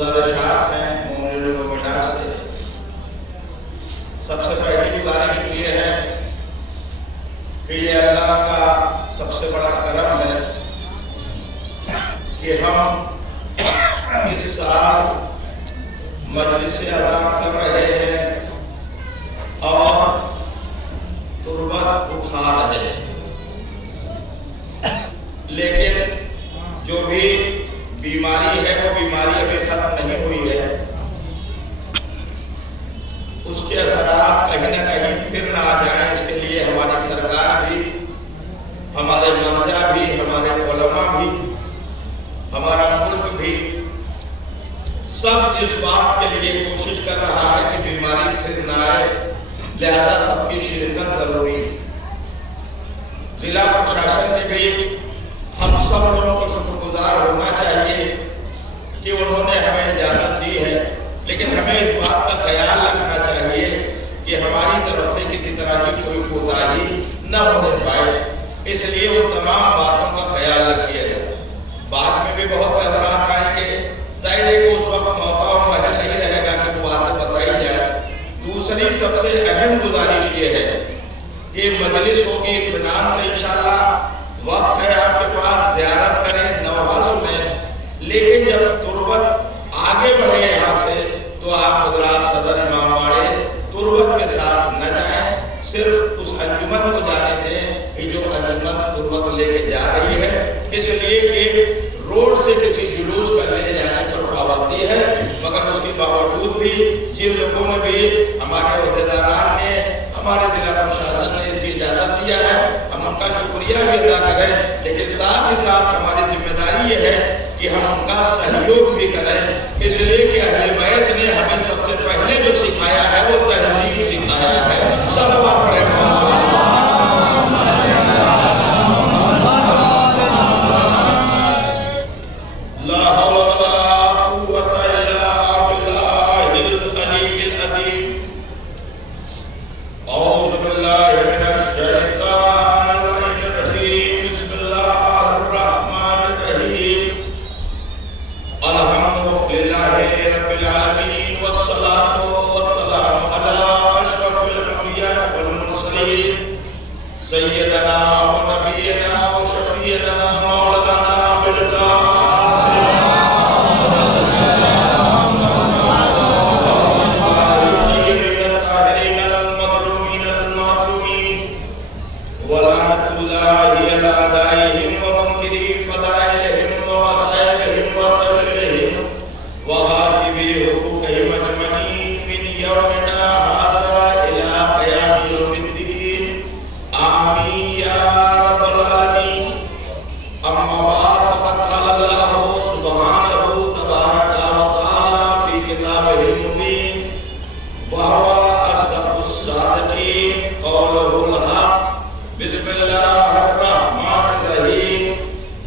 گزارشات ہیں مومنین و مومنات سے۔ سب سے پہلی گزارش تو یہ ہے کہ یہ اللہ کا سب سے بڑا کرم ہے کہ ہم اس سال مجلس اذان کر رہے ہیں اور تربت اٹھا رہے ہیں، لیکن جو بھی بیماری ہے وہ بیماری ابھی ختم نہیں ہوئی ہے، اس کے اثرات کہیں نہ کہیں پھر نہ آ جائیں، اس کے لیے ہماری سرکار بھی، ہمارے مرجع بھی، ہمارے علماء بھی، ہمارا ملک بھی سب اس بات کے لیے کوشش کر رہا ہے کہ بیماری پھر نہ آئے، لہذا سب کی شرکت ضروری ہے۔ ضلع پرشاسن کے بھی ہم سب لوگوں کو شکر گزار ہونا چاہیے کہ انہوں نے ہمیں اجازت دی ہے، لیکن ہمیں اس بات کا خیال رکھنا چاہیے کہ ہماری طرف سے کسی طرح کی کوئی کوتاہی نہ ہونے پائے، اس لیے ان تمام باتوں کا خیال رکھیے گا۔ بعد میں بھی بہت سے حضرات آئیں گے، ظاہر ہے کہ اس وقت موقع اور محل نہیں رہے گا کہ وہ باتیں بتائی جائے۔ دوسری سب سے اہم گزارش یہ ہے کہ مجلس ہوگی اطمینان سے انشاءاللہ، وقت ہے آپ کے پاس، زیارت کریں، نوحہ سنیں، لیکن جب تربت آگے بڑھے یہاں سے تو آپ حضرات صدر امام باڑے تربت کے ساتھ نہ جائیں، صرف اس انجمن کو جانے دیں کہ جو انجمن تربت لے کے جا رہی ہے، اس لیے کہ روڈ سے کسی جلوس کا لے جانے پر پابندی ہے، مگر اس کے باوجود بھی جن لوگوں نے بھی، ہمارے عہدیداران نے، ہمارے ضلع پرشاسن نے اس کی اجازت دیا ہے، ہم ان کا شکریہ بھی ادا کریں، لیکن ساتھ ہی ساتھ ہماری ذمہ داری یہ ہے کہ ہم ان کا سہیوگ بھی کریں، اس لیے کہ اہل بیت نے ہمیں سب سے پہلے جو سکھایا ہے وہ تہذیب سکھایا ہے۔ صلوات پڑھیں۔ سیدنا و نبینا و شفیعنا مولانا ولعنة الله على أعدائهم ومنكري فضائلهم ووسائلهم وترشدهم وغاصبي حقوقهم أجمعين من يومنا هذا إلى قيام يوم الدين، آمين يا رب العالمين۔ أما بعد، فقد قال الله سبحانه تبارك وتعالى في كتابه المبين وهو أصدق الصادقين قوله الحق، بسم الله الرحمن الرحيم،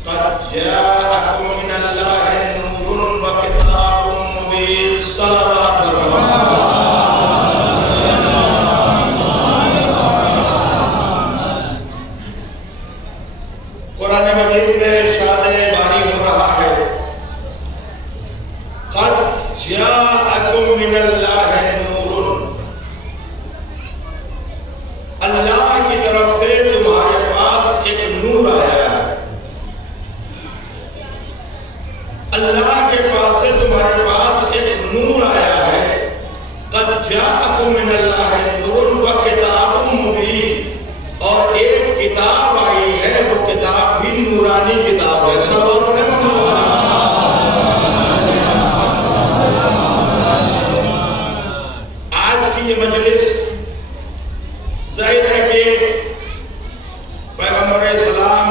قد جاءكم من الله نور وكتاب مبين۔ صلوات قرآن مجید میں ارشاد باری ہو رہا ہے، قد جاءکم من اللہ نور، اللہ کی طرف سے تمہارے پاس ایک نور آیا ہے، اللہ کے پاس سے تمہارے پاس ایک نور آیا ہے۔ قد جاءکم من اللہ نور وکتاب مبین، اور ایک کتاب آئی ہے، وہ کتاب بھی نورانی کتاب ہے۔ صلوات پڑھیں۔ آج کی یہ مجلس ظاہر ہے کہ پیغمبر اسلام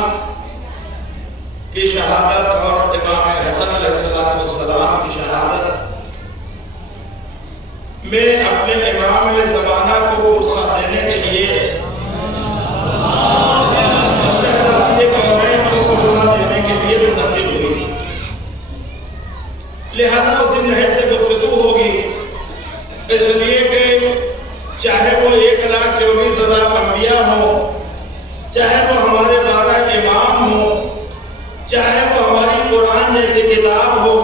کی شہادت اور امام حسن علیہ السلام کی شہادت میں اپنے امام زمانہ کو پرسہ دینے کے لیے منعقد ہوئی، لہذا اس دن سے گفتگو ہوگی، اس لیے کہ چاہے وہ 1,24,000 انبیاء ہوں، چاہے وہ ہمارے 12 امام ہوں، چاہے وہ ہماری قرآن جیسی کتاب ہو،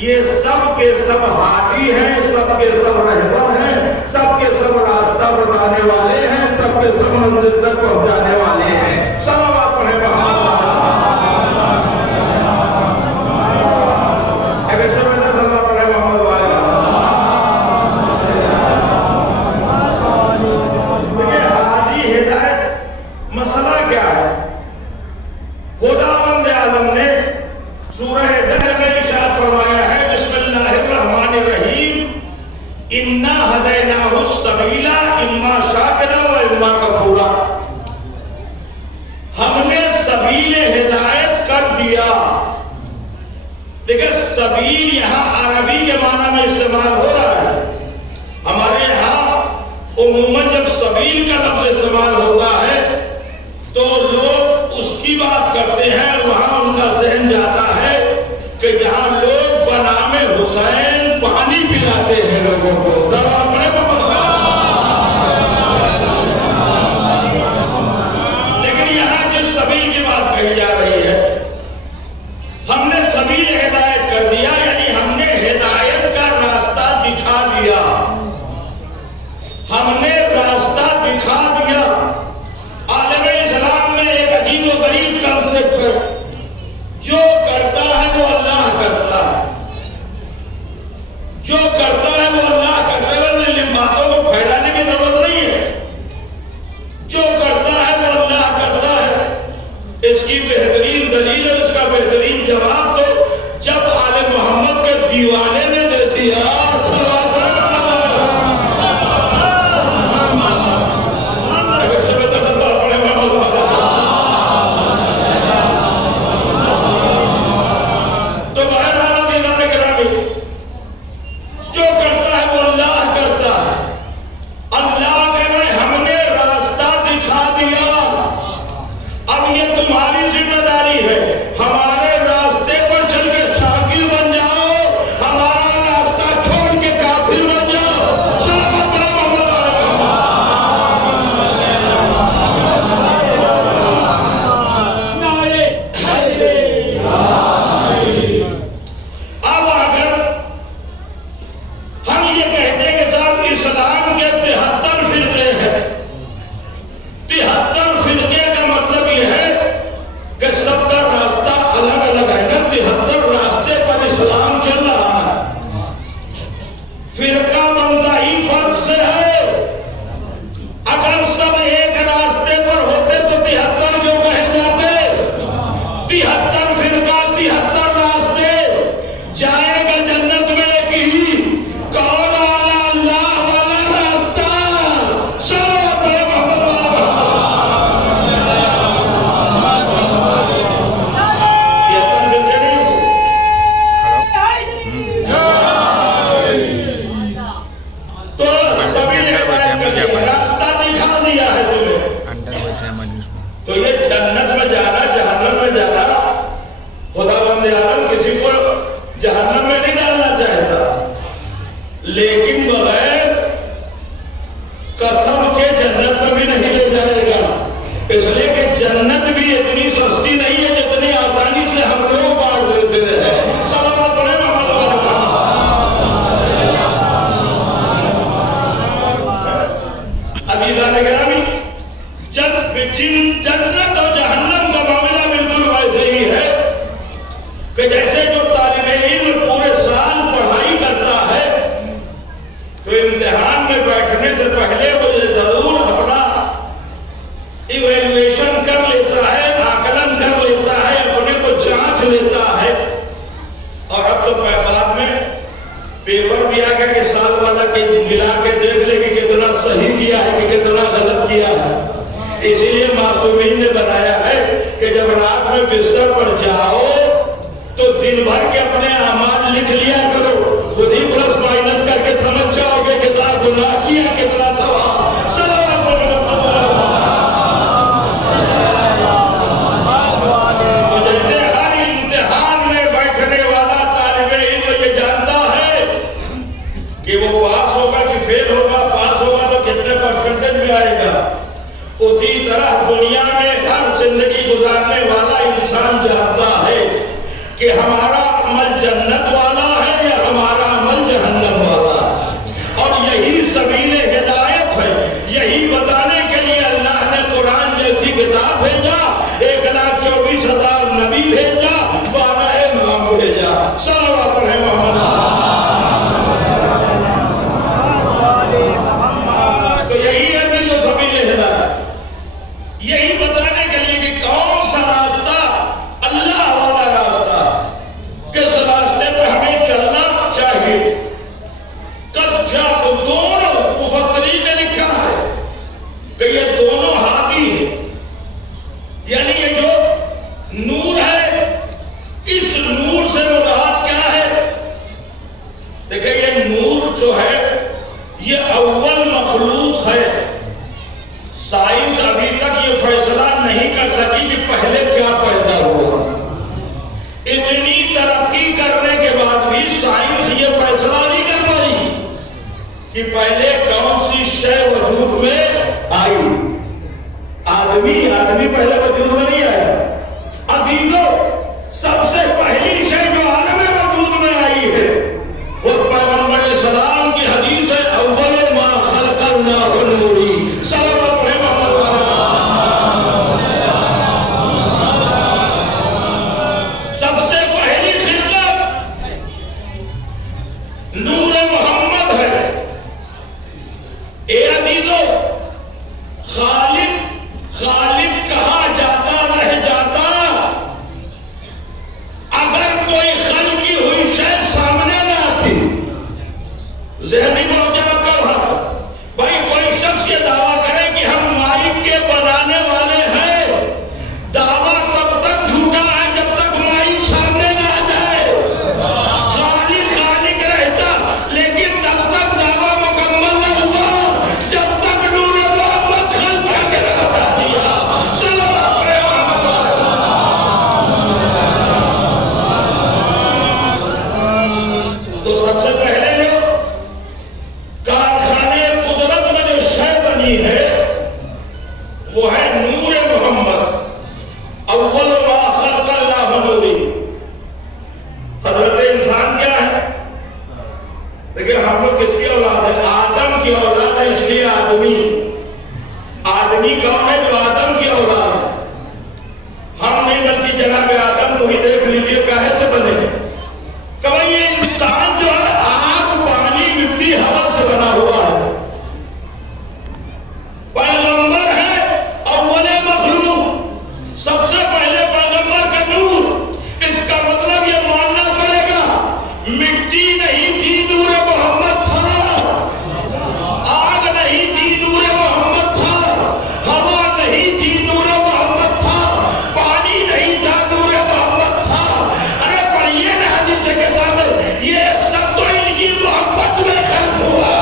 یہ سب کے سب ہادی ہیں، سب کے سب رہبر ہیں، سب کے سب راستہ بتانے والے ہیں، سب کے سب منزل تک پہنچانے والے ہیں۔ صلوات پڑھیں محمد اگر سب میں صلوات پڑھیں محمد والے۔ دیکھیں ہادی ہدایت مسئلہ کیا ہے؟ خداوند عالم نے سورہ دہر میں ارشاد فرمایا ہے بسم اللہ الرحمن الرحیم انا ہدیناہ السبیل اما شاکرا و اما کفورا۔ ہم نے سبیل ہدایت کر دیا۔ دیکھیں سبیل یہاں عربی کے معنی میں استعمال ہو رہا ہے۔ ہمارے یہاں عموماً جب سبیل کا لفظ استعمال ہوتا ہے تو لوگ اس کی بات کرتے ہیں اور وہاں ان کا ذہن جاتا ہے کہ جہاں لوگ بنام حسین پانی پلاتے ہیں لوگوں کو۔ ذرا بڑے لیکن یہاں جس سبیل کی بات کہی جا رہی ہے، ہم نے سبیل ہدایت کر دیا، یعنی ہم نے ہدایت کا راستہ دکھا دیا۔ ہم نے راستہ دکھا دیا۔ عالم اسلام میں ایک عجیب و غریب کنسپٹ ہے، جو کرتا ہے وہ اللہ کرتا ہے، جو کرتا ہے وہ اللہ کرتا ہے۔ ان باتوں کو پھیلانے کی ضرورت نہیں ہے، جو کرتا ہے وہ اللہ کرتا ہے۔ اس کی بہترین دلیل اور اس کا بہترین جواب تو جب آل محمد کے دیوانے نے دے دیا اسی طرح دنیا میں ہر زندگی گزارنے والا انسان جانتا ہے کہ ہمارا عمل جنت والا ہے جو ہے یہ اول مخلوق ہے. سائنس ابھی تک یہ فیصلہ نہیں کر سکی کہ پہلے کیا پیدا ہوا. اتنی ترقی کرنے کے بعد بھی سائنس یہ فیصلہ نہیں کر پائی کہ پہلے کون سی شے وجود میں آئی. آدمی پہلے وجود میں نہیں آیا. ابھی تو سب سے پہلی شے جو عالم وجود میں آئی ہے وہ پیغمبر علیہ السلام کی حدیث ہے اول ما خلق اللہ نوری صلوات محمد. سب سے پہلی خلقت نور محمد ہے. اے عزیزو خالق کہا جاتا رہ جاتا اگر کوئی خلقی ہوئی شے سامنے نہ آتی. ذہنی پہنچا آپ کا وہاں بھائی کوئی شخص یہ دعویٰ کرے کہ ہم مائک کے بنانے والے ہیں. دعویٰ تب تک جھوٹا ہے جب تک مائک سامنے نہ آ جائے. خالق رہتا لیکن تب تک دعویٰ مکمل نہ ہوا جب تک نور محمد خلق کر کے نہ بتا دیا. تو سب سے پہلے جو کارخانے قدرت میں جو شے بنی ہے وہ ہے نور محمد. اول ما خلق اللہ نوری. حضرت انسان کیا ہے؟ دیکھیں ہم لوگ کس کی اولاد ہے؟ آدم کی اولاد ہے. اس لیے آدمی کون ہے جو آدم کی اولاد ہے؟ ہم نہیں بلکہ جناب آدم کو ہی دیکھ لیجیے کہے سے بنے. کہ بھائی یہ انسان جو ہے آگ پانی مٹی ہوا سے بنا ہوا ہے. پیغمبر ہے اول مخلوق. سب سے پہلے پیغمبر کا نور. اس کا مطلب یہ ماننا پڑے گا مٹی نہیں تھی نور محمد تھا. آگ نہیں تھی نور محمد تھا. ہوا نہیں تھی نور محمد تھا. پانی نہیں تھا نور محمد تھا. ارے پڑھیے نا حدیث کے سامنے یہ سب تو ان کی محبت میں خلق ہوا.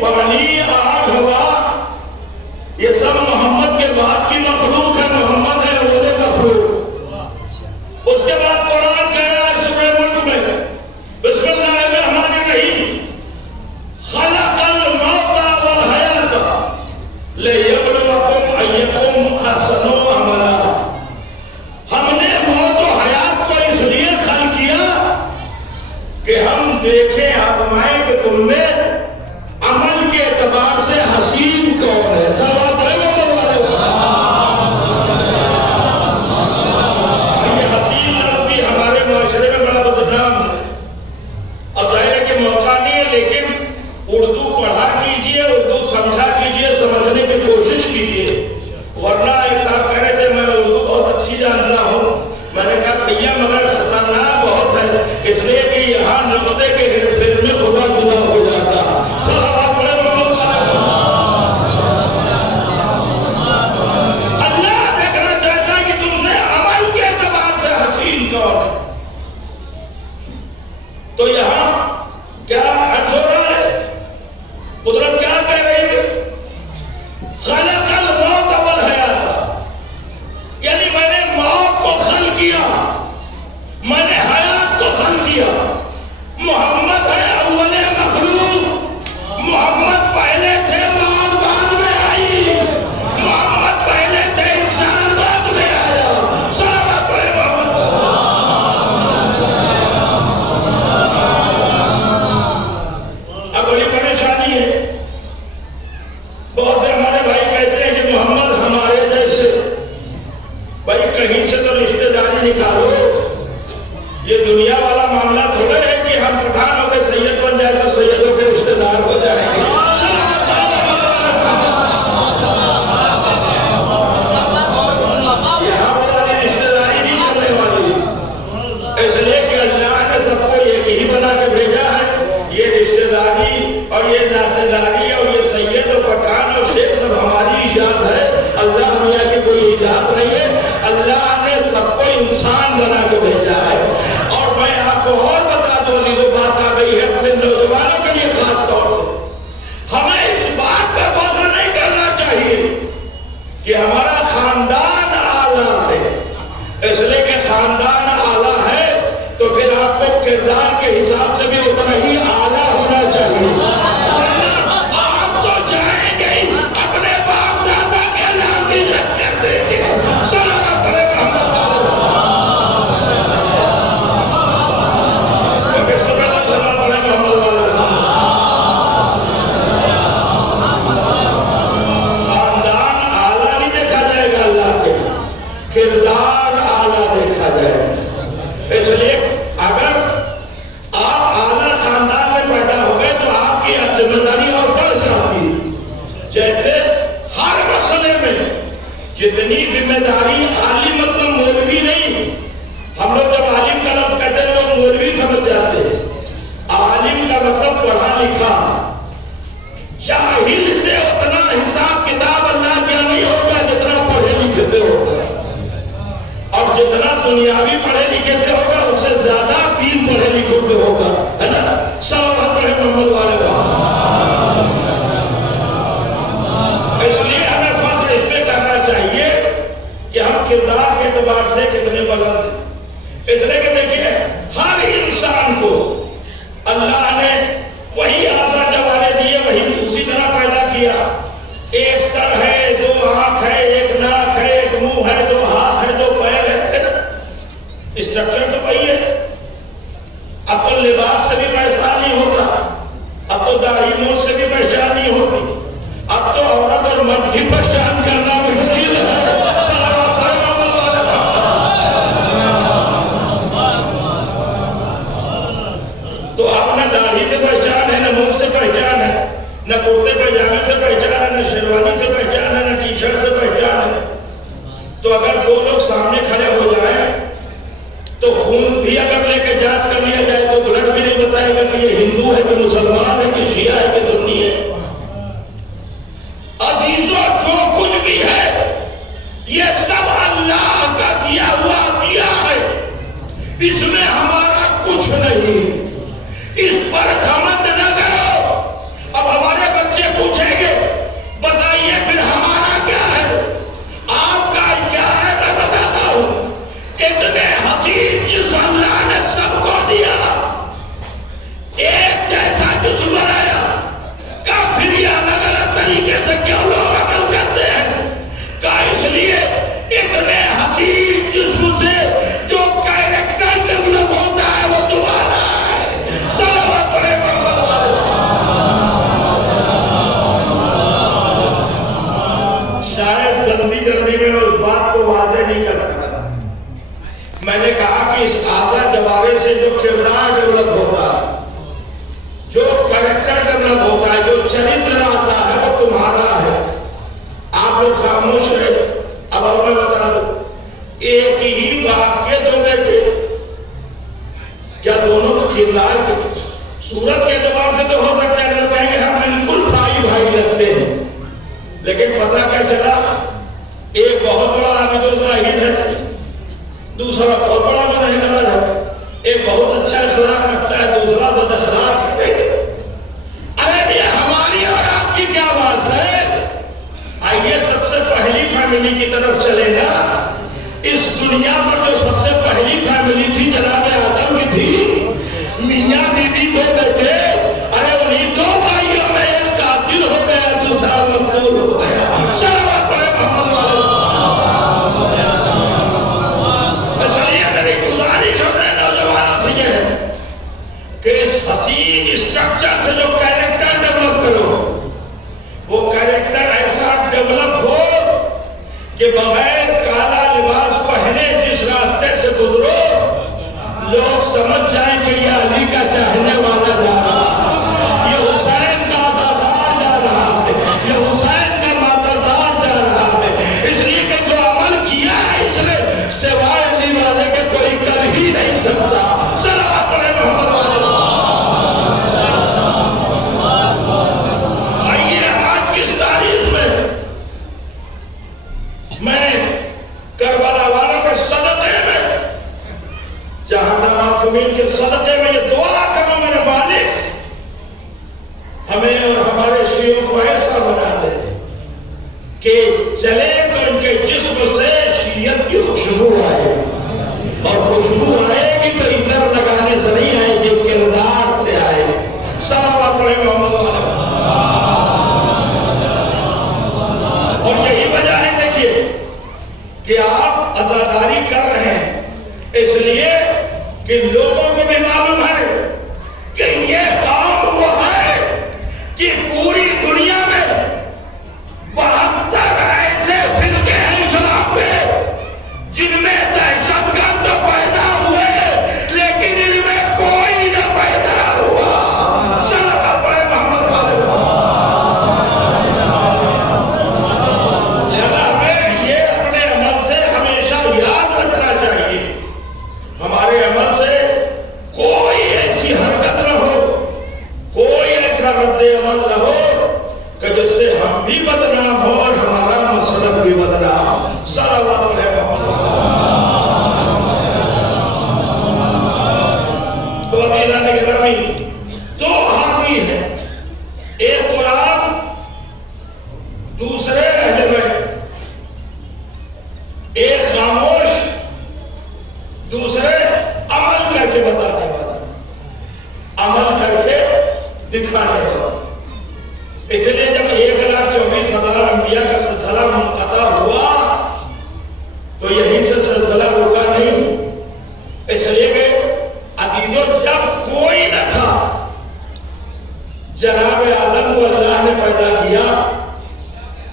پانی آگ ہوا یہ سب محمد کے بعد کی مخلوق ہے. محمد ہے اول مخلوق. اس کے بعد قرآن کہہ رہا ہے سورہ ملک میں بسم اللہ الرحمن الرحیم خلق الموت والحیات لیبلوکم ایکم احسن عملا. ہم نے موت و حیات کو اس لیے خلق کیا کہ ہم دیکھیں آزمائیں کہ تم میں عمل کے اعتبار سے حسین کون ہے. سوال پیغمبر والے یہ حسین لفظ بھی ہمارے معاشرے میں بڑا بدنام ہے. اب ظاہر ہے کہ موقع نہیں ہے لیکن اردو پڑھا کیجئے, اردو سمجھا کیجئے, سمجھنے کی کوشش کیجئے. ورنہ ایک صاحب کہہ رہے تھے میں اردو بہت اچھی جانتا ہوں. میں نے کہا بھیا مگر خطرناک بہت ہے اس لیے کہ یہاں نقطے کے ہیر پھیر میں خدا خدا ہو جاتا. اللہ دیکھنا چاہتا ہے کہ تم نے عمل کے اعتبار سے حسین کون ہے. تو یہاں کیا عرض ہو رہا ہے؟ قدرت کیا کہہ رہی ہے؟ خلق الموت والحیات. یعنی میں نے موت کو خلق کیا, میں نے حیات کو خلق کیا. رشتہ اور یہ ناطیداری اور یہ سید و پٹھان اور شیخ سب ہماری ایجاد ہے، اللہ میاں کی کوئی ایجاد نہیں ہے۔ اللہ نے سب کو انسان بنا کے بھیجا ہے۔ اور میں آپ کو اور بتا دوں، علی وہ بات آ گئی ہے اپنے نوجوانوں کے لیے خاص طور سے، ہمیں اس بات پر فخر نہیں کرنا چاہیے کہ ہمارا خاندان اعلیٰ ہے، اس لیے کہ خاندان اعلیٰ ہے تو پھر آپ کو کردار کے حساب سے بھی اتنا ہی اعلیٰ ہونا چاہیے۔ آپ تو جائیں گے اپنے باپ دادا کے نام کی عزت کرتے ہیں۔ صلوات پڑھے محمد خاندان اعلیٰ نہیں دیکھا جائے گا، اللہ کے کردار اعلیٰ دیکھا جائے گا۔ اس لیے اگر آپ اعلیٰ خاندان میں پیدا ہو گئے تو آپ کی ذمہ داری اور بڑھ جاتی ہے۔ جیسے ہر مسئلے میں جتنی ذمہ داری، عالم مطلب مولوی نہیں، ہم لوگ جب عالم کا لفظ کہتے ہیں لوگ مولوی سمجھ جاتے ہیں، عالم کا مطلب پڑھا لکھا۔ جاہل سے اتنا حساب کتاب اللہ کیا نہیں ہوگا جتنا پڑھے لکھے سے ہوگا، اور جتنا دنیاوی پڑھے لکھے سے ہوگا اس سے زیادہ دین پڑھے لکھے سے ہوگا، ہے نا؟ صلوات پڑھے محمد والے کا۔ اس لیے ہمیں فخر اس پہ کرنا چاہیے کہ ہم کردار کے اعتبار سے کتنے بلند ہیں۔ اس لیے کہ دیکھیے ہر انسان کو اللہ نے وہی اعضاء جوارے دیے، وہی اسی طرح پیدا کیا۔ ایک سر ہے، دو آنکھ ہے، ایک ناک ہے، ایک منہ ہے، دو ہاتھ ہے، دو پیر ہے نا؟ اسٹرکچر تو وہی ہے۔ اب تو لباس سے بھی پہچان نہیں ہوتا، اب تو داڑھی مونچھ سے بھی پہچان نہیں ہوتی، اب تو عورت اور مرد کی پہچان کرنا مشکل ہے۔ تو اب نہ داڑھی سے پہچان ہے، نہ مونچھ سے پہچان ہے، نہ کرتے پاجامے سے پہچان ہے، نہ شیروانی سے پہچان ہے، نہ ٹی شرٹ سے پہچان ہے۔ تو اگر دو لوگ سامنے کھڑے ہو جائیں تو خون بھی اگر لے کے جانچ کر لیا جائے تو بلڈ بھی نہیں بتائے گا کہ یہ ہندو ہے کہ مسلمان ہے کہ شیعہ ہے کہ سنی ہے۔ عزیزوں جو کچھ بھی ہے یہ سب اللہ کا دیا ہوا دیا ہے، اس میں ہمارا کچھ نہیں، اس پر گھمنڈ نہ کرو۔ اب ہمارے بچے پوچھیں گے بتائیے پھر ہمارا کیا ہے، آپ کا کیا ہے؟ میں بتاتا ہوں، اتنے حسین جسم اللہ نے سب کو دیا، ایک جیسا جسم بنایا، کافر یہ الگ الگ طریقے سے کیوں لوگ عمل کرتے ہیں؟ کہ اس لیے اتنے حسین جسم سے جو کیریکٹر ڈیولپ ہوتا ہے وہ تمہارا ہے۔ صلوات پڑھے محمد والے۔ شاید جلدی جلدی میں اس بات کو واضح نہیں کر سکتا۔ میں نے کہا کہ اس اعضاء جوارے سے جو کردار ڈیولپ ہوتا ہے، جو کریکٹر ڈیولپ ہوتا ہے، جو چرتر آتا ہے وہ تمہارا ہے۔ آپ لوگ خاموش رہے۔ اب اور میں بتا دوں، ایک ہی باپ کے دو بیٹے، کیا دونوں کو کردار کے صورت کے اعتبار سے تو ہو سکتا ہے لوگ کہیں گے ہم بالکل بھائی بھائی لگتے ہیں، لیکن پتہ کیا چلا، ایک بہت بڑا عابد و زاہد ہے، دوسرا بہت بڑا گنہگار ہے، ایک بہت اچھا اخلاق رکھتا ہے، دوسرا بد اخلاق ہے۔ ارے یہ ہماری اور آپ کی کیا بات ہے؟ آئیے سب سے پہلی فیملی کی طرف چلے نا۔ اس دنیا پر جو سب سے پہلی فیملی تھی جناب آدم کی تھی، میاں بی بی دو بیٹے، ارے انہیں دو بھائیوں میں ایک قاتل ہو گیا، دوسرا مقتول ہو گیا۔ صلوات پڑھے محمد والے۔ حسین اسٹرکچر سے جو کیریکٹر ڈیولپ کرو، وہ کیریکٹر ایسا ڈیولپ ہو کہ بغیر کالا لباس پہنے جس راستے سے گزرو لوگ سمجھ جائیں کہ یہ علی کا چاہنے والا جا رہا ہے، یہ حسین کا عزادار جا رہا ہے، یہ حسین کا ماتردار جا رہا ہے۔ اس لیے کہ جو عمل کیا ہے اس نے سوائے علی والے کے کوئی کر ہی نہیں سکتا۔ صلوات پڑھے محمد والے۔ چلے تو ان کے جسم سے شریعت کی خوشبو آئے، اور خوشبو آئے گی تو ادھر لگانے سے نہیں آئے گی، کردار سے آئے گی۔ صلوات پڑھیں محمد علیہ۔ اور یہی وجہ ہے دیکھیے کہ آپ عزاداری کر رہے ہیں اس لیے کہ لوگوں کو بھی معلوم ہے کہ یہ کام وہ ہے کہ پوری دنیا میں 72 ایسے فرقے ہیں اسلام میں جن میں دہشت گرد تو پیدا ہوئے لیکن ان میں کوئی نہ پیدا ہوا۔ صلوات پڑھیں محمد علیہ۔ لہذا ہمیں یہ اپنے عمل سے ہمیشہ یاد رکھنا چاہیے، ہمارے عمل سے کوئی ایسی حرکت نہ ہو، کوئی ایسا رد عمل نہ ہو کہ جس سے ہم بھی بدنام ہو اور ہمارا مسلک بھی بدنام۔ صلوات پڑھیں محمد۔ تو عزیزان گرامی، دو حامی ہیں، ایک قرآن، دوسرے اہل بیت، ایک خاموش، دوسرے عمل کر کے بتانے والا، عمل کر کے دکھانے والا۔ اس لیے جب 1,24,000 انبیاء کا سلسلہ منقطع ہوا تو یہیں سے سلسلہ رکا نہیں، اس لیے کہ عزیزوں جب کوئی نہ تھا، جناب آدم کو اللہ نے پیدا کیا۔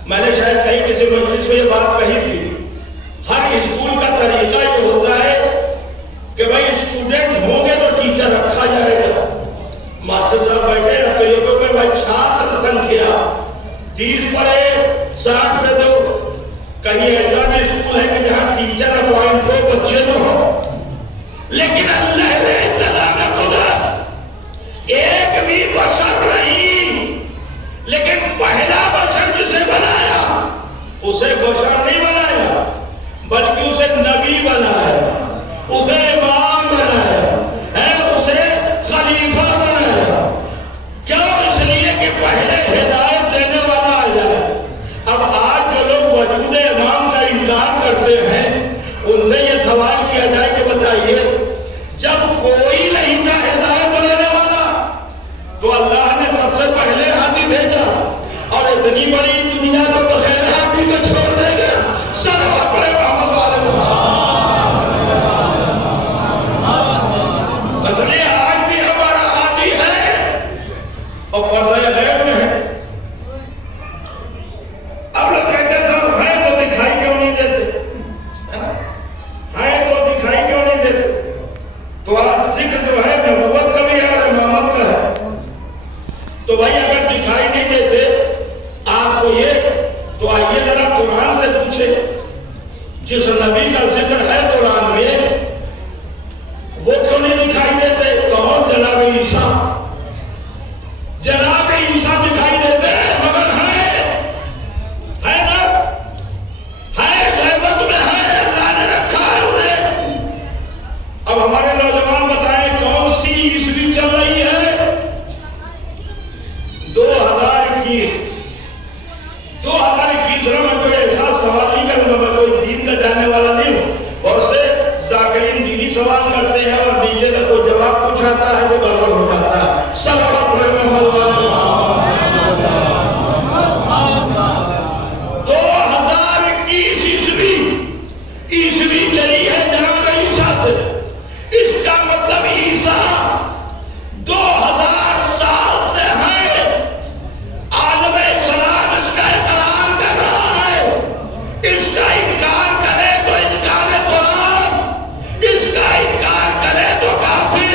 میں نے شاید کہیں کسی مجلس میں یہ بات کہی تھی، ہر اسکول کا طریقہ یہ ہوتا ہے کہ بھائی اسٹوڈنٹ ہوں گے تو ٹیچر رکھا جائے گا۔ ماسٹر صاحب بیٹھے تو یہ کہ بھائی چھاتر سنکھیا 30 پڑھے 60 میں دو۔ کہیں ایسا بھی اسکول ہے کہ جہاں ٹیچر اپوائنٹ ہو بچے نہ ہو، لیکن اللہ نے انتظام قدرت ایک بھی بشر نہیں، لیکن پہلا بشر جسے بنایا اسے بشر نہیں بنایا بلکہ اسے نبی بنایا، اسے امام بنایا ہے، اسے خلیفہ بنایا۔ کیوں؟ اس لیے کہ پہلے ہدایت دینے والا آ جائے۔ اب آج جو لوگ وجود امام کا انکار کرتے ہیں ان سے یہ سوال کیا جائے کہ بتائیے جب کوئی نہیں تھا ہدایت دینے والا تو اللہ نے سب سے پہلے ہادی بھیجا، اور اتنی بڑی دنیا کو بغیر ہادی کو چھوڑ دے گا۔ صلوات پڑھیں محمد علیہ۔ اصلی آج بھی ہمارا ہادی ہے اور پردہ غیب میں ہے۔ اب لوگ کہتے ہیں صاحب ہیں تو دکھائی کیوں نہیں دیتے، ہیں تو دکھائی کیوں نہیں دیتے؟ تو آج ذکر جو ہے نبوت کا بھی ہے اور امامت کا ہے۔ تو بھائی اگر دکھائی نہیں دیتے آپ کو یہ، تو آئیے ذرا قرآن سے پوچھیں جس نبی کا ذکر ہے قرآن میں وہ کیوں نہیں دکھائی دیتے؟ کہو جناب عیسیٰ، جناب عیسیٰ دکھائی دیتے مگر ہے نا، ہے غیبت میں ہے، اللہ نے رکھا ہے انہیں۔ اب ہمارے نوجوان بتائیں کون سی عیسوی چل رہی ہے؟ 2021 میں کوئی ایسا سوال نہیں کروں گا، میں کوئی دین کا جاننے والا نہیں ہوں، اور سے ذاکرین دینی سوال کرتے ہیں اور نیچے تک وہ جواب کچھ آتا ہے وہ گڑبڑ ہو جاتا ہے۔ صلوات پڑھیں محمد علیہ۔ 2021 عیسوی چلی ہے جناب عیسیٰ سے، اس کا مطلب عیسیٰ 2000 سال سے ہے۔ عالم اسلام اس کا اقرار کر رہا ہے، اس کا انکار کرے تو انکار قرآن، اس کا انکار کرے تو کافر۔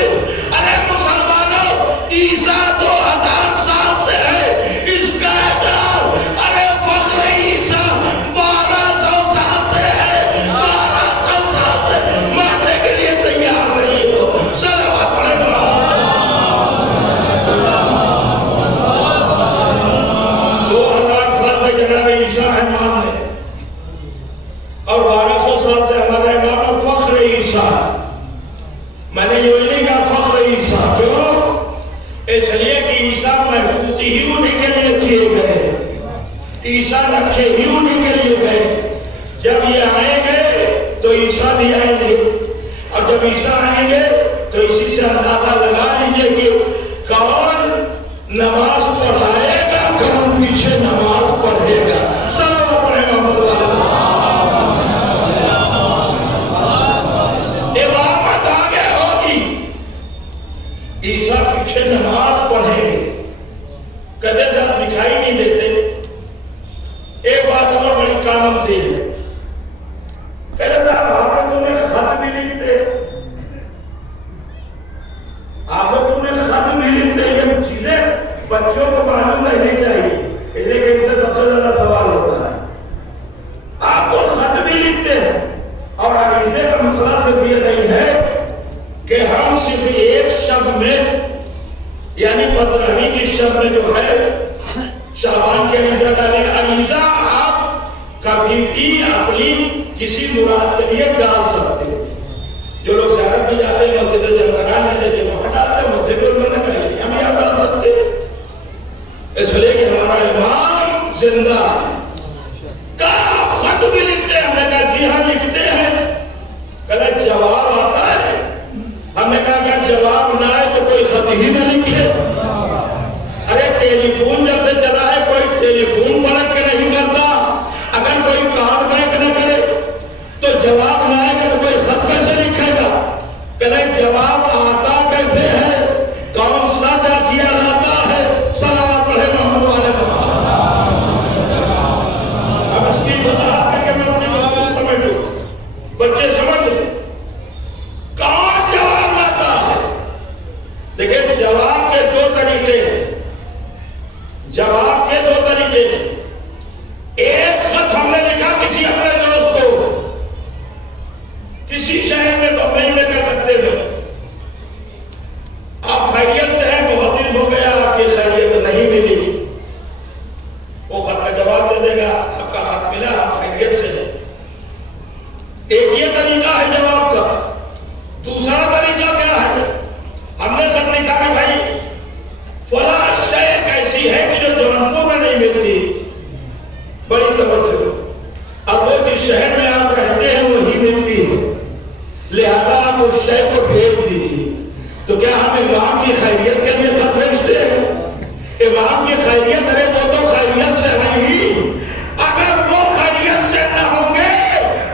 ارے مسلمانوں، عیسیٰ 2000 سال سے ہے، اس کا اقرار۔ ارے فخر عیسیٰ 1200 سال سے ہے، 1200 سال سے ماننے کے لیے تیار نہیں ہو۔ صلوات پڑھیں۔ 2000 سال سے جناب عیسیٰ ہے ماننے، اور 1200 سال سے ہمارا امام فخر عیسیٰ۔ میں نے یہ نہیں کہا فخر عیسیٰ، کیوں؟ اس لیے کہ عیسیٰ محفوظ ہی انہیں کے لیے کیے گئے، عیسیٰ رکھے ہی انہیں کے لیے گئے. جب یہ آئیں گے تو عیسیٰ بھی آئیں گے، اور جب عیسیٰ آئیں گے تو اسی سے اندازہ لگا لیجئے کہ کون نماز پڑھائے گا، کون پیچھے نماز پڑھے گا. سلام علیہ محمد. امامت آگے ہوگی، عیسیٰ پیچھے نماز پڑھیں گے. کدے جب دکھائی نہیں دیتے. ایک بات اور بڑی کامن سی ہے، کہتے صاحب آپ تمہیں خط بھی لکھتے، آپ تمہیں خط بھی لکھتے. یہ چیزیں بچوں کو معلوم رہنی چاہیے، اس لیے کہ ان سے سب سے زیادہ سوال ہوتا ہے. آپ تو خط بھی لکھتے ہیں، اور عقیدے کا مسئلہ صرف یہ نہیں ہے کہ ہم صرف ایک شب میں، یعنی 15ویں کی شب میں جو ہے شعبان کے عریضہ ڈالیں. عریضہ آپ کبھی بھی اپنی کسی مراد کے لیے ڈال سکتے ہیں. جو لوگ زیارت میں جاتے ہیں مسجد جمکران میں جو وہاں ڈالتے ہیں مسجد میں کہیں ہم یہاں ڈال سکتے ہیں، اس لیے کہ ہمارا امام زندہ ہے. کہا خط بھی لکھتے ہیں؟ ہم نے کہا جی ہاں لکھتے ہیں. کہا جواب آتا ہے؟ ہم نے کہا کہ جواب نہ آئے تو کوئی خط ہی نہ لکھے. ارے ٹیلی فون جب سے چلا ہے کوئی ٹیلی فون پلٹ کے نہیں کرتا. اگر کوئی کال بیک نہ کرے تو جواب نہ آئے گا تو کوئی خط کیسے لکھے گا؟ کہنے جواب آتا کیسے ہے؟ کون سا کیا جاتا ہے؟ صلوات پڑھے محمد والے محمد. اب اس کی وضاحت ہے کہ میں اپنی مفہوم سمجھ لوں، بچے سمجھ لیں کون جواب آتا ہے. دیکھیں جواب کے دو طریقے ہیں. جواب کے دو طریقے ہیں. ایک خط ہم نے لکھا کسی اپنے دوست کو کسی شہر میں، بمبئی میں، کلکتے میں. آپ خیریت سے ہیں، بہت دن ہو گیا آپ کی خیریت نہیں ملی. وہ خط کا جواب دے دے گا آپ کا خط ملا، آپ خیریت سے ہیں. ایک یہ طریقہ ہے جواب کا. دوسرا طریقہ کیا ہے؟ ہم نے خط لکھا کہ بھائی فلاں شے ایسی ہے کہ جو جونپور میں نہیں ملتی. بڑی توجہ. اب وہ جس شہر میں آپ رہتے ہیں وہی ملتی ہے، لہذا آپ اس شے کو بھیج دیجیے. تو کیا ہم امام کی خیریت کے لیے خط بھیجتے ہیں؟ امام کی خیریت، ارے وہ تو خیریت سے رہیں گی. اگر وہ خیریت سے نہ ہوں گے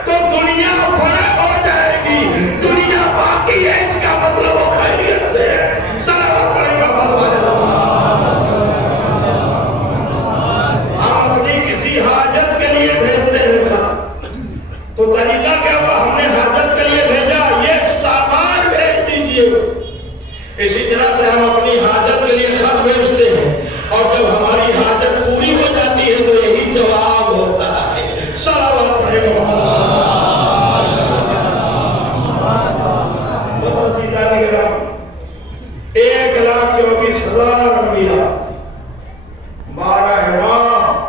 تو دنیا فنا ہو جائے گی. دنیا باقی ہے، اس کا مطلب وہ خیریت سے ہے. صلوات پڑھیں محمد. ہم اپنی کسی حاجت کے لیے بھیجتے ہیں تو طریقہ کیا ہوا؟ ہم نے حاجت کے لیے بھیجا، یہ سامان بھیج دیجئے. اسی طرح سے ہم اپنی حاجت کے لیے خط بھیجتے ہیں، اور جب ہماری حاجت پوری ہو جاتی ہے تو یہی جواب ہوتا ہے. صلوات پڑھیں محمد. بس عزیزان کرام، 1,24,000 انبیاء، 12 امام،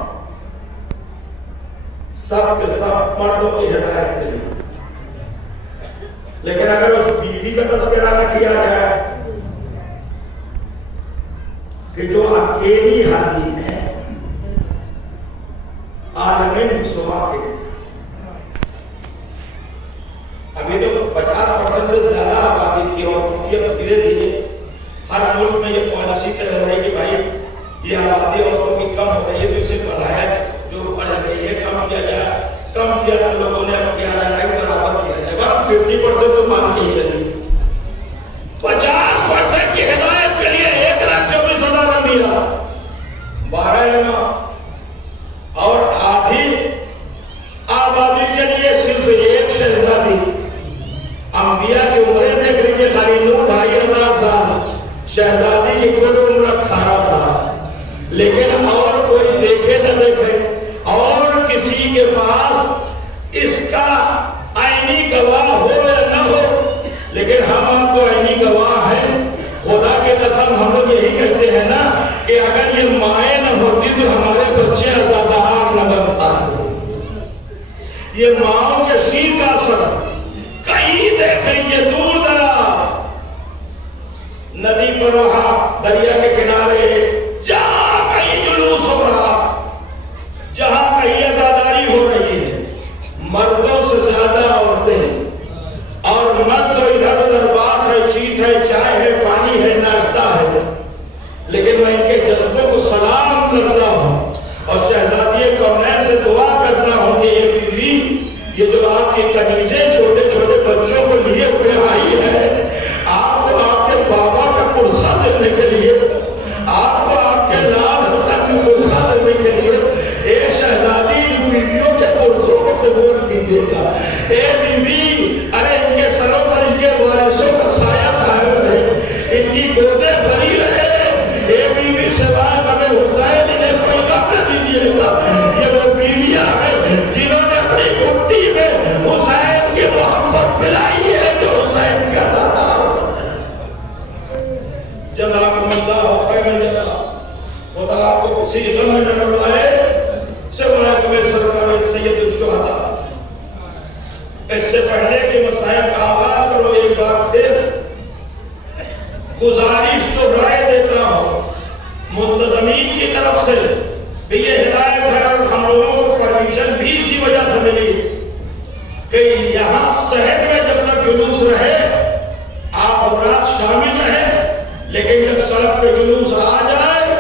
سب کے سب مردوں کی ہدایت کے لیے. لیکن اگر اس بیوی کا تذکرہ نہ کیا جائے کہ جو اکیلی ہادی ہے عالم مسوا کے لیے. ابھی تو 50% سے زیادہ آبادی تھی، اور دھیرے دھیرے ہر ملک میں یہ پالیسی طے ہو رہی کہ بھائی یہ آبادی عورتوں کی کم ہو رہی ہے تو اسے بڑھایا جائے. جو بڑھ گئی ہے کم کیا جائے. کم کیا تھا لوگوں نے، اب کیا جا رہا ہے برابر کیا جائے. 50% تو مان کے چلیے. 50% کی ہدایت کے لیے 1,24,000 انبیاء، 12 امام، اور آدھی آبادی کے لیے صرف ایک شہزادی. انبیاء کی عمریں دیکھ لیجیے، خالی 9-2.5 سال. شہزادی کی کل عمر 18 سال. لیکن اور کوئی دیکھے نہ دیکھے، اور کسی کے پاس اس کا عینی گواہ ہو یا نہ ہو، لیکن ہم آپ تو عینی گواہ ہیں. خدا کے قسم ہم لوگ یہی کہتے ہیں نا کہ اگر یہ مائیں نہ ہوتی تو ہمارے بچے آزادار نہ بن پاتے. یہ ماؤں کے سیر کا اثر. کہیں دیکھ لیجیے دور دراز ندی پر، وہاں دریا کے کنارے جہاں کہیں جلوس ہو رہا، جذبوں کو سلام کرتا ہوں اور شہزادی کونین سے دعا کرتا ہوں کہ یہ بیوی یہ جو آپ کے کنیزیں چھوٹے چھوٹے بچوں کو لیے ہوئے آئی ہے، آپ کو آپ کے بابا کا قرصہ دینے کے لیے، آپ کو آپ کے لال حسن کا قرصہ دینے کے لیے اے شہزادی ان بیویوں کے قرصوں کو قبول کیجیے گا۔ اے بیوی، ارے ان کے سروں پر ان کے وارثوں کا سایہ قائم رہے، ان کی گودیں بھری رہے۔ اے بیوی سوائے ہمیں حسین انہیں کوئی غم نہ دیجیے گا۔ یہ وہ بیویاں ہیں جنہوں نے اپنی گھٹی میں حسین کی محبت پلائی ہے جو حسین کا دادار ہوتا ہے۔ جزاکم اللہ خیر جزا۔ خدا آپ کو کسی غم میں نہ ڈالے سوائے تمہیں سرکار سید الشہداء۔ اس سے پہلے کہ مسائل کا آغاز کرو ایک بار پھر گزارش دہرائے دیتا ہوں منتظمین کی طرف سے بھی یہ ہدایت ہے اور ہم لوگوں کو پرمیشن بھی اسی وجہ سے ملی کہ یہاں صحت میں جب تک جلوس رہے آپ حضرات شامل رہیں، لیکن جب سڑک پہ جلوس آ جائے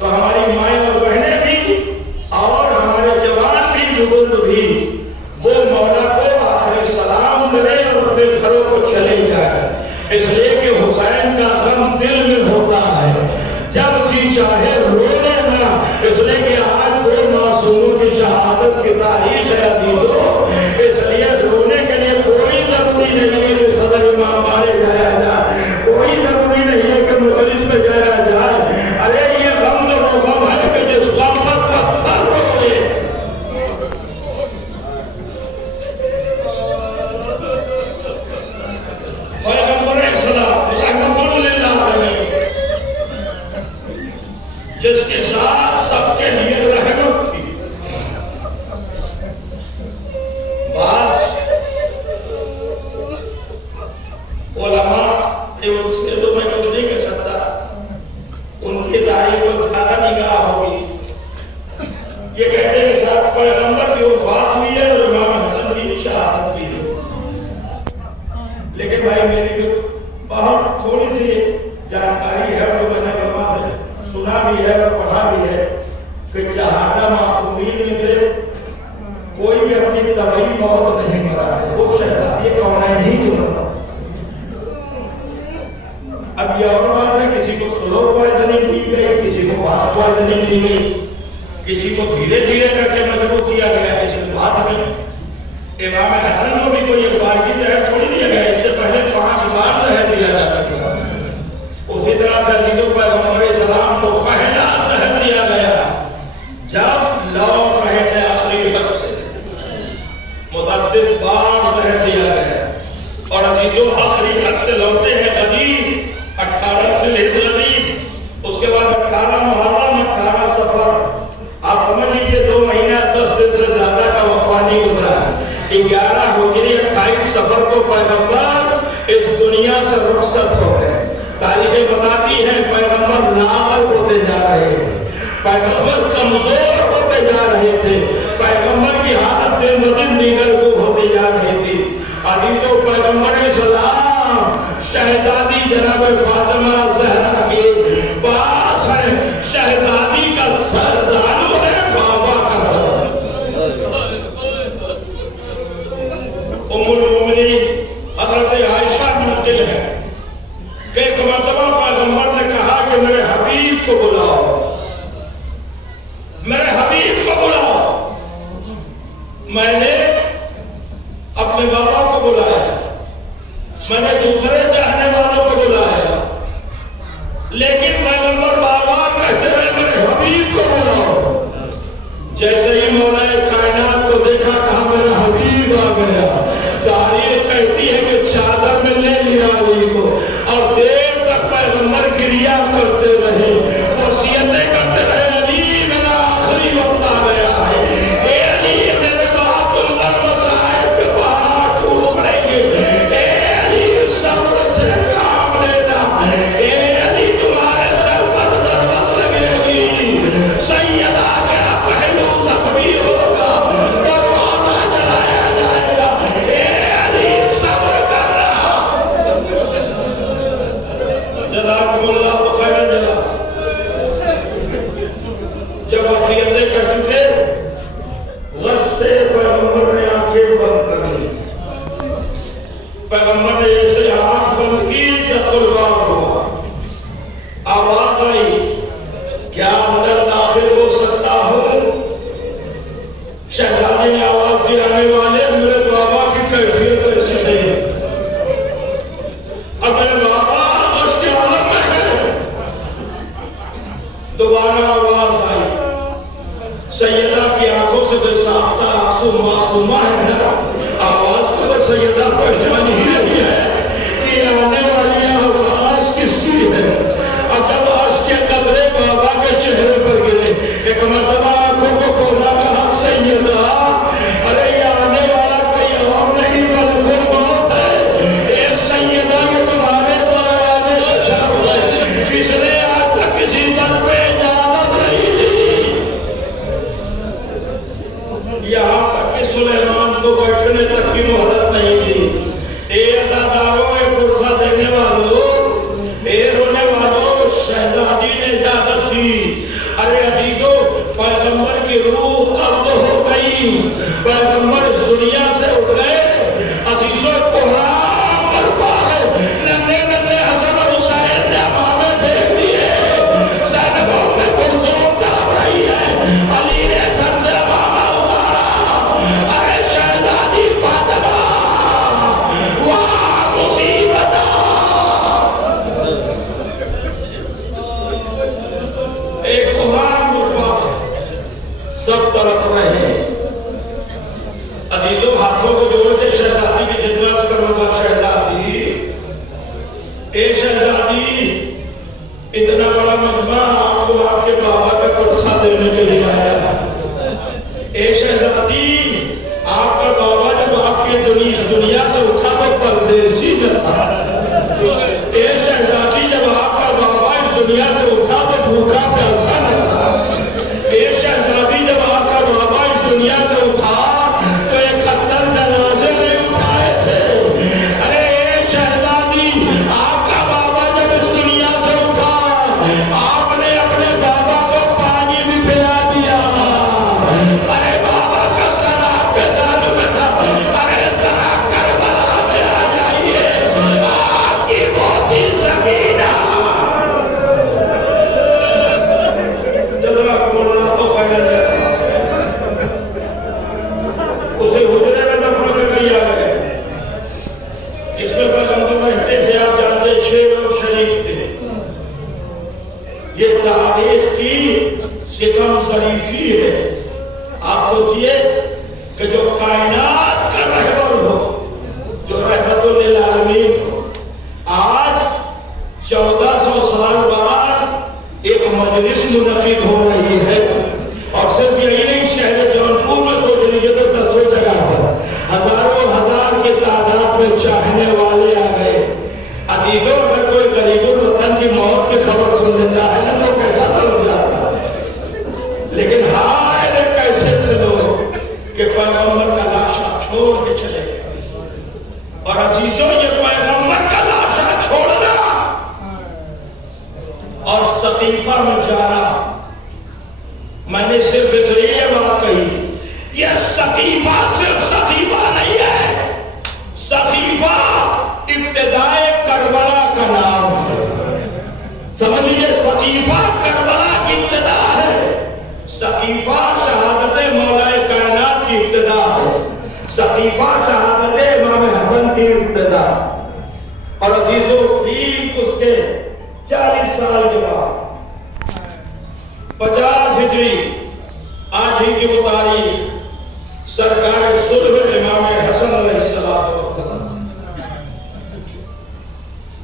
تو ہماری مائیں اور بہنیں بھی اور ہمارے جوان بھی بزرگ بھی وہ مولا کو آخری سلام کرے اور اپنے گھروں کو چلے جائے، اس لیے کہ حسین کا غم دل میں ہوتا ہے جب جی چاہے رو لینا، اس لیے کہ آج دو معصوموں کی شہادت کی تاریخ ہے عزیزو، اس لیے رونے کے لیے کوئی ضروری نہیں ہے کہ صدر امام بارے جایا جائے، کوئی ضروری نہیں ہے کہ مجلس میں جایا جائے۔ ارے یہ غم تو وہ غم ہے کہ جس غم پر پتھر روئے۔ پیغمبر اسلام رحمت اللہ علیہ جس کے ساتھ سب کے لیے رحمت تھی، بعض علماء ان سے تو میں کچھ نہیں کہہ سکتا، ان کی تاریخ پر زیادہ نگاہ ہوگی، یہ کہتے ہیں کہ صاحب پیغمبر کی وفات ہوئی ہے اور امام حسن کی شہادت ہوئی ہے، لیکن بھائی میری جو بہت تھوڑی سی جانکاری ہے جو میں نے علماء سے سنا بھی ہے اور پڑھا بھی ہے کہ چہادہ معصومین میں سے کوئی بھی اپنی طبعی موت نہیں مرا ہے، خود شہزادی کونین ہی کی مرا۔ اب یہ اور بات ہے کسی کو سلو پوائزننگ دی گئی، کسی کو فاسٹ پوائزننگ دی گئی، کسی کو دھیرے دھیرے کر کے مجبور کیا گیا، کسی کو بعد میں۔ امام حسن کو بھی کوئی ایک بار کی زہر تھوڑی دیا گیا، اس سے پہلے 5 بار زہر دیا جا چکا۔ اسی طرح تحریدوں پیغمبر اسلام کو پہلا زہر دیا گیا جب لوٹ رہے تھے آخری حد سے، متعدد بار زہر دیا گیا، اور عزیزوں آخری حد سے لوٹے ہیں غدیر 18 سے غدیر، اس کے بعد 18 محرم 18 سفر، آپ سمجھ لیجیے 2 مہینہ 10 دن سے زیادہ کا وقفہ نہیں گزرا۔ 11 ہجری 28 سفر کو پیغمبر اس دنیا سے رخصت ہو گئے۔ تاریخیں بتاتی ہیں پیغمبر لاغر ہوتے جا رہے تھے، پیغمبر کمزور ہوتے جا رہے تھے، پیغمبر کی حالت دن بدن دیگر کو ہوتے جا رہی تھی۔ عزیزو پیغمبر اسلام شہزادی جناب فاطمہ زہرا کی باس ہے، شہزادی کا سرزانو ہے، بابا کا سر۔ ام المومنین حضرت عائشہ نقل ہے کہ ایک مرتبہ پیغمبر نے کہا کہ میرے حبیب کو بلاؤ، میرے حبیب کو بلاؤ۔ میں نے اپنے بابا کو بلایا، میں نے دوسرے چاہنے والوں کو بلایا، لیکن پیغمبر بار بار کہتے رہے میرے حبیب کو بلاؤ۔ جیسے ہی مولا کائنات کو دیکھا کہا میرا حبیب آ گیا۔ تاریخ کہتی ہے کہ چادر میں لے لیا علی کو اور دیر تک پیغمبر گریا کرتے رہے، وصیتیں کرتے رہے، علی میرا آخری وقت آ گیا ہے، اے علی میرے باپ تم پر مسائب کے پہاڑ ٹوٹ پڑیں گے، اے علی صبر سے کام لینا، اے علی تمہارے سر پر ضربت لگے گی، سیدہ کا پہلو زخمی ہوگا، دروازہ جلایا جائے گا، اے علی صبر کر رہا۔ جزاکم اللہ خیر جزا۔ کرتا ہوں. شہزادی نے آواز دی آنے والے میرے بابا کی کیفیت ایسی نہیں. اب میرے بابا اس کے عالم میں ہے. دوبارہ آواز آئی. سیدہ کی آنکھوں سے بے ساختہ آنسو معصومہ ہے نا. آواز کو تو سیدہ پہچان ہی رہی ہے کہ آنے والی آواز کس کی ہے. اب جب عرش کے قطرے بابا کے چہرے پر گرے ایک مرتبہ آنکھوں کو کھولا کہا سیدہ ارے یہ آنے والا کوئی اور نہیں ملک الموت ہے. اے سیدہ یہ تمہارے دروازے کا شرف ہے. اس نے آج تک کسی در پہ اجازت نہیں دی. یہاں تک کہ سلیمان کو بیٹھنے تک کی مہلت نہیں دی. اے عزاداروں اے فرصہ دینے والوں اے رونے والوں شہزادی نے اجازت دی. ارے عزیزو پیغمبر کی روح قبض ہو گئی. پیغمبر اس دنیا سے اٹھ گئے. عزیزو قرآن برپا ہے. ننے ننے حسن و حسین نے امامے بھیج دیے. زینبوں میں کلثوم کام رہی ہے. علی نے سر سے امامہ اتارا. ارے شہزادی فاطمہ واہ مصیبت. ایک قرآن برپا سب طرف رہے. عزیزوں ہاتھوں کو جوڑ کے شہزادی کی خدمت کرو. شہزادی اے شہزادی اتنا بڑا مجمع آپ کو آپ کے بابا کا قرصہ دینے کے لیے آیا. اے شہزادی آپ کا بابا جب آپ کی اس دنیا سے اٹھا تو پردیسی نہ تھا. اے شہزادی جب آپ کا بابا اس دنیا سے اٹھا تو بھوکا پیاسا نہ تھا. اے شہزادی جب آپ کا بابا اس دنیا سے اٹھا تو 71 جنازے نہیں اٹھائے تھے. ارے اے شہزادی آپ کا بابا جب اس دنیا سے اٹھا آپ نے اپنے بابا کو پانی بھی پلا دیا. ارے بابا کا سر آپ کے دانوں میں تھا. ارے ذرا کربلا میں آ جائیے. آپ کی موتی سکینہ اسے حجرے میں دفن کر لیا گیا. اس میں پیغمبر رہتے تھے. آپ جانتے 6 لوگ شریک تھے. یہ تاریخ کی ستم ظریفی ہے. آپ سوچئے کہ جو کائنات کا رہبر ہو جو رحمت للعالمین ہو آج 1400 سال بعد ایک مجلس منعقد ہو رہی ہے. اور صرف یہی نہیں شہر جونپور میں سوچ لیجیے تو 10 جگہ پر ہزاروں ہزار کی تعداد میں چاہنے والے آ گئے. عزیزوں اگر کوئی غریب الوطن کی موت کی خبر سن لیتا ہے نا تو کیسا تڑپ جاتا ہے. لیکن ہائے رے کیسے تھے لوگ کہ پیغمبر کا لاشا چھوڑ کے چلے گئے. اور عزیزوں یہ پیغمبر کا لاشا چھوڑنا اور سقیفہ میں جانا میں نے صرف اس لیے یہ بات کہی. یہ سقیفہ صرف سقیفہ نہیں ہے. سقیفہ ابتدائے کربلا کا نام ہے. سمجھ لیجیے سقیفہ کربلا کی ابتدا ہے. سقیفہ شہادت مولا کائنات کی ابتدا ہے. سقیفہ شہادت امام حسن کی ابتدا. اور عزیزوں ٹھیک اس کے 40 سال کے بعد 50 ہجری آج ہی کی وہ تاریخ سرکار صلح امام حسن علیہ السلام.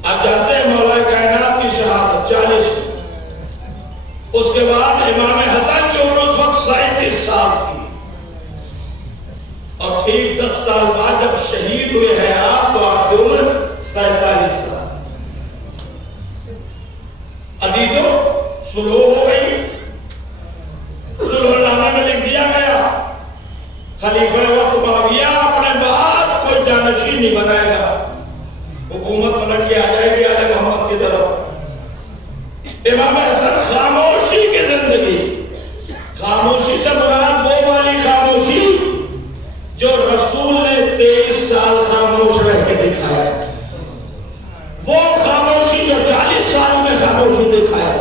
آپ جانتے ہیں مولا کائنات کی شہادت 40. اس کے بعد امام حسن کی عمر اس وقت 37 سال تھی. اور ٹھیک 10 سال بعد جب شہید ہوئے ہیں آپ تو آپ کی عمر 47 سال. عزیزوں صلح ہو گئی. صلح نامے میں لکھ دیا گیا خلیفہ وقت معاویہ اپنے بعد کوئی جانشین نہیں بنائے گا. حکومت پلٹ کے آ جائے گی آل محمد کی طرف. امام حسن خاموشی کی زندگی. خاموشی سے مراد وہ والی خاموشی جو رسول نے 23 سال خاموش رہ کے دکھایا. وہ خاموشی جو 40 سال میں خاموشی دکھایا.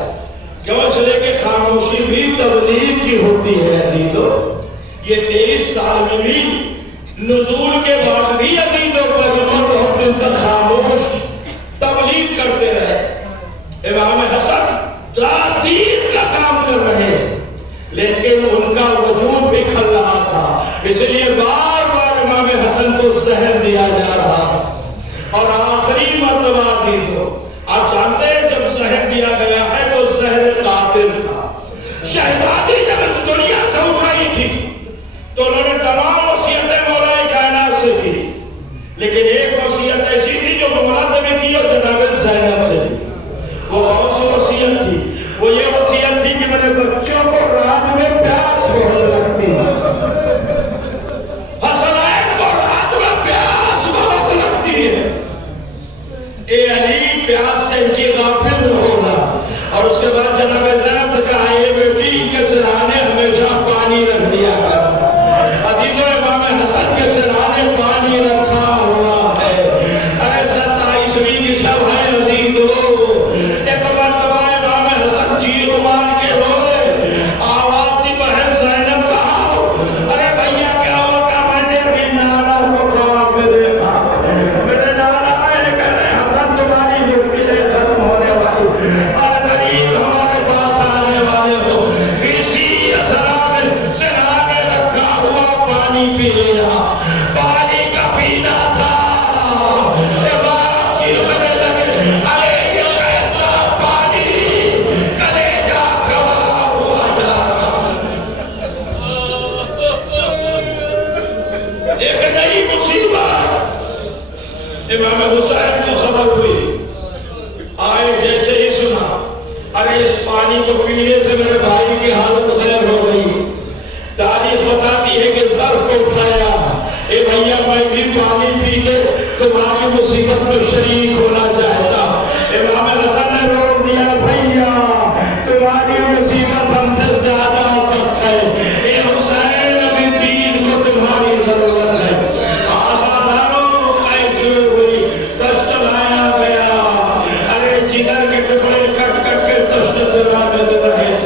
کیوں اس مسئلے کی خاموشی بھی تبلیغ کی ہوتی ہے عزیزو. یہ 23 سال میں بھی نزول کے بعد بھی عزیزو پیغمبر بہت دن تک خاموش تبلیغ کرتے رہے. امام حسن دین کا کام کر رہے ہیں لیکن ان کا وجود بھی کھل رہا تھا، اس لیے بار بار امام حسن کو زہر دیا جا رہا. اور آخری مرتبہ دیدو آپ جانتے ہیں جب زہر دیا گیا ہے تو زہر قاتل تھا. شہزادی جب اس دنیا سے اٹھائی تھی تو انہوں نے تمام وصیتیں مولا کائنات سے کی، لیکن ایک وصیت ایسی تھی جو مولا سے بھی کی اور جناب زینب سے بھی. وہ کون سی وصیت تھی؟ وہ یہ وصیت تھی کہ میرے بچوں کو رات میں پیاس بہت لگتی ہے. حسنین کو رات میں پیاس بہت لگتی ہے. اے علی پیاس سے ان کی غافل نہ ہونا. اور اس کے بعد جناب زینب سے کہا یہ بیٹی کے سرہانے ہمیشہ پانی رکھ دیا کرتا. عزیزو امام حسن کے سرہانے پانی رکھا ہوا ہے. ایسا 27ویں کی شب ہے عزیزو. ایک مرتبہ امام حسن چیخ مار کے روئے. آواز دی بہن زینب کہا ارے بھیا کیا ہوا؟ کہا میں نے ابھی نانا کو خواب میں دیکھا. میرے نانا آئے کہہ رہے حسن تمہاری مشکلیں ختم ہونے والی اور قریب ہمارے پاس آنے والے ہو. اسی اثرا میں سرہانے رکھا ہوا پانی پی لیا. پانی کا پینا تھا. بات چیخنے لگے ارے یہ کیسا پانی، کلیجہ کباب ہوا جا رہا. ایک نئی مصیبت امام حسین کو خبر ہوئی. آئے جیسے ہی سنا ارے اس پانی کو پینے سے میرے بھائی کی حالت غیر ہو گئی. تاریخ بتاتی ہے کہ ظرف کو اٹھایا. اے بھیا میں بھی پانی پی کے تمہاری مصیبت میں شریک ہونا چاہتا. امام حسن نے روک دیا بھیا تمہاری مصیبت ہم سے زیادہ سخت ہے. اے حسین ابھی دین کو تمہاری ضرورت ہے. آزاداروں کیسے ہوئی دشت لایا گیا. ارے جگر کے ٹکڑے کٹ کٹ کے دشت جلا میں دے رہے تھے.